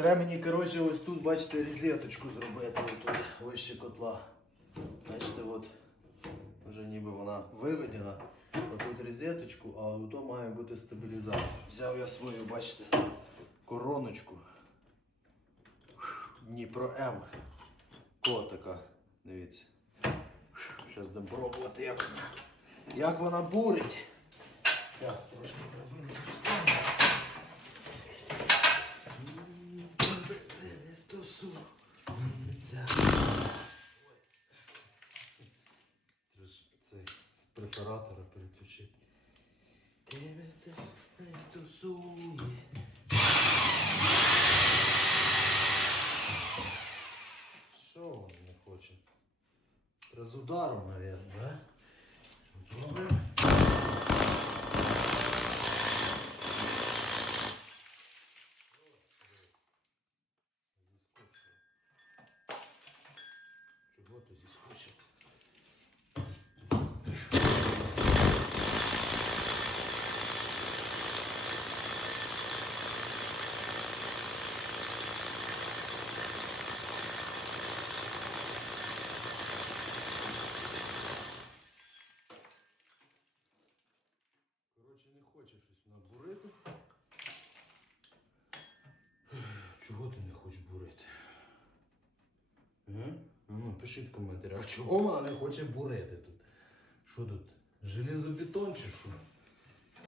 Треба мені, коротше, ось тут, бачите, розеточку зробити тут вище котла. Бачите, от вже ніби вона виведена. Отут розеточку, а тут має бути стабілізатор. Взяв я свою, бачите, короночку. Дніпро М. Котика. Дивіться. Зараз будемо пробувати, як, як вона бурить. Так, трошки цей з префератора переключити. Тебе це не стосує. Що він не хоче? Треба з ударом, мабуть, да? Добре. Чого ти зіскочив? Коротше, не хоче щось вона бурити. Чого ти не хочеш бурити? Е? Ну, пишіть в коментарях, чого вона не хоче бурити тут? Що тут? Железобетон чи що?